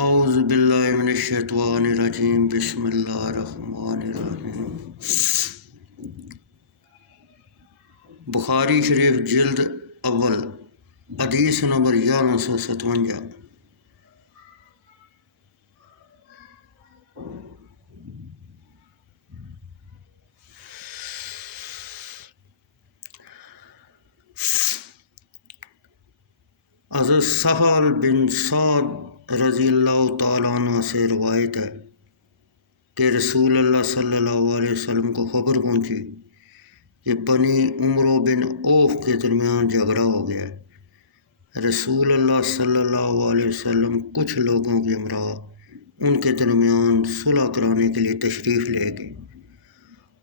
اعوذ باللہ من الشیطان الرجیم بسم اللہ الرحمن الرحیم۔ بخاری شریف جلد اول حدیث نمبر 1157۔ حضرت سہل بن سعد رضی اللہ تعالیٰ عنہ سے روایت ہے کہ رسول اللہ صلی اللہ علیہ وسلم کو خبر پہنچی کہ بنی عمرو بن اوف کے درمیان جھگڑا ہو گیا ہے۔ رسول اللہ صلی اللہ علیہ وسلم کچھ لوگوں کے ہمراہ ان کے درمیان صلح کرانے کے لیے تشریف لے گئے،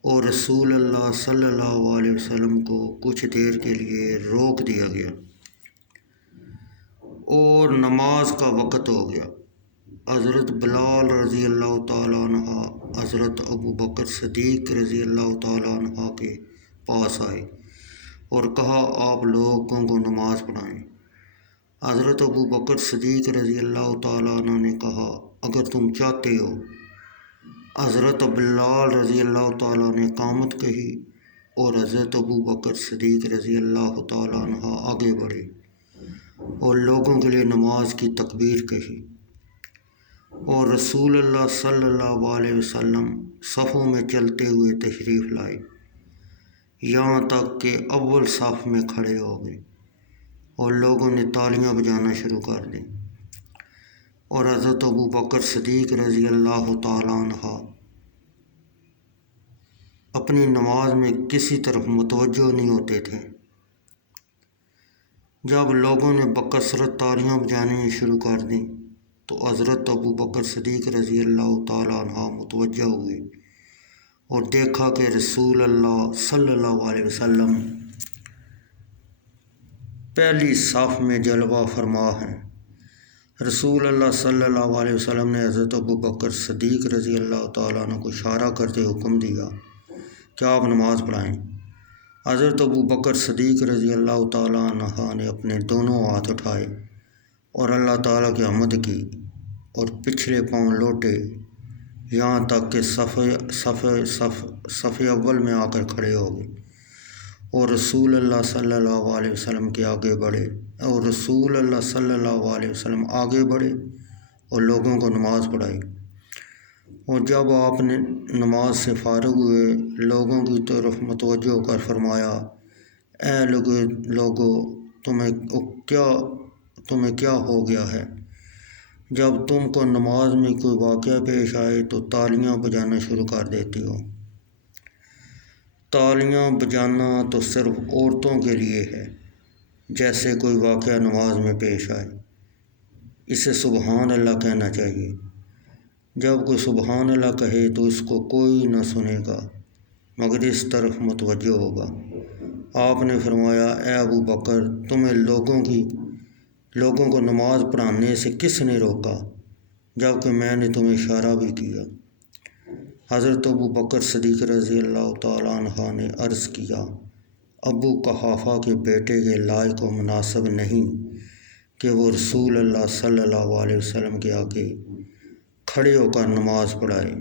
اور رسول اللہ صلی اللہ علیہ وسلم کو کچھ دیر کے لیے روک دیا گیا اور نماز کا وقت ہو گیا۔ حضرت بلال رضی اللہ تعالیٰ عنہ حضرت ابو بکر صدیق رضی اللہ تعالیٰ عنہ کے پاس آئے اور کہا، آپ لوگوں کو نماز پڑھائیں۔ حضرت ابو بکر صدیق رضی اللہ تعالیٰ عنہ نے کہا، اگر تم چاہتے ہو۔ حضرت بلال رضی اللہ تعالیٰ نے اقامت کہی اور حضرت ابو بکر صدیق رضی اللہ تعالیٰ عنہ آگے بڑھے اور لوگوں کے لیے نماز کی تکبیر کہی، اور رسول اللہ صلی اللہ علیہ وسلم صفوں میں چلتے ہوئے تشریف لائے، یہاں تک کہ اول صف میں کھڑے ہو گئے اور لوگوں نے تالیاں بجانا شروع کر دیں، اور حضرت ابو بکر صدیق رضی اللہ تعالیٰ عنہ اپنی نماز میں کسی طرف متوجہ نہیں ہوتے تھے۔ جب لوگوں نے بکثرت تالیاں بجانے شروع کر دیں تو حضرت ابو بکر صدیق رضی اللہ تعالیٰ عنہ متوجہ ہوئے اور دیکھا کہ رسول اللہ صلی اللہ علیہ وسلم پہلی صف میں جلوہ فرما ہیں۔ رسول اللہ صلی اللہ علیہ وسلم نے حضرت ابو بکر صدیق رضی اللہ تعالیٰ عنہ کو اشارہ کرتے حکم دیا کہ آپ نماز پڑھائیں۔ حضرت ابو بکر صدیق رضی اللہ تعالیٰ عنہ نے اپنے دونوں ہاتھ اٹھائے اور اللہ تعالیٰ کی حمد کی اور پچھلے پاؤں لوٹے، یہاں تک کہ صف اول میں آ کر کھڑے ہو گئے، اور رسول اللہ صلی اللہ علیہ وسلم کے آگے بڑھے اور لوگوں کو نماز پڑھائی۔ اور جب آپ نے نماز سے فارغ ہوئے، لوگوں کی طرف متوجہ ہو کر فرمایا، اے لوگو تمہیں کیا ہو گیا ہے؟ جب تم کو نماز میں کوئی واقعہ پیش آئے تو تالیاں بجانا شروع کر دیتے ہو۔ تالیاں بجانا تو صرف عورتوں کے لیے ہے۔ جیسے کوئی واقعہ نماز میں پیش آئے، اسے سبحان اللہ کہنا چاہیے۔ جب کوئی سبحان اللہ کہے تو اس کو کوئی نہ سنے گا مگر اس طرف متوجہ ہوگا۔ آپ نے فرمایا، اے ابو بکر، تمہیں لوگوں کو نماز پڑھانے سے کس نے روکا، جبکہ میں نے تمہیں اشارہ بھی کیا؟ حضرت ابو بکر صدیق رضی اللہ تعالیٰ عنہ نے عرض کیا، ابو قحافہ کے بیٹے کے لائق و مناسب نہیں کہ وہ رسول اللہ صلی اللہ علیہ وسلم کے آگے کھڑے ہو کر نماز پڑھائے۔